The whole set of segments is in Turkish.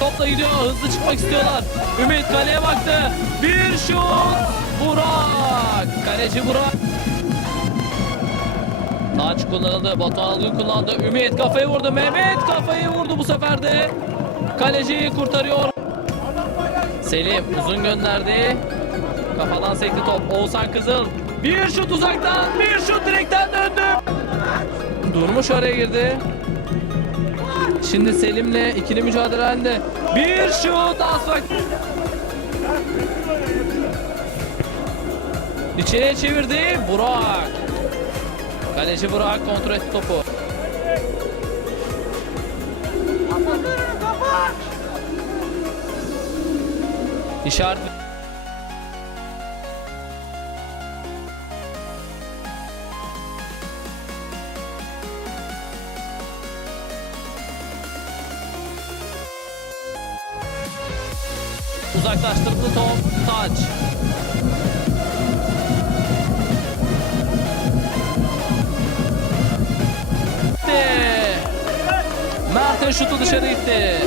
Topla gidiyor. Hızlı çıkmak istiyorlar. Ümit kaleye baktı. Bir şut. Burak. Kaleci Burak. Taç kullanıldı. Batuhan Algın kullandı. Ümit kafayı vurdu. Mehmet kafayı vurdu bu sefer de. Kaleciyi kurtarıyor. Selim uzun gönderdi. Kafadan sekti top. Oğuzhan Kızıl. Bir şut uzaktan. Bir şut direkten döndü. Durmuş araya girdi. Şimdi Selim'le ikili mücadele halinde. Bir şut Asfak. İçeriye çevirdi. Burak. Kaleci Burak kontrol etti topu. İşaret Uzaklaştırdı top. Taç. Mert'in şutu dışarı gitti.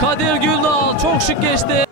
Kadir Güldal çok şık geçti.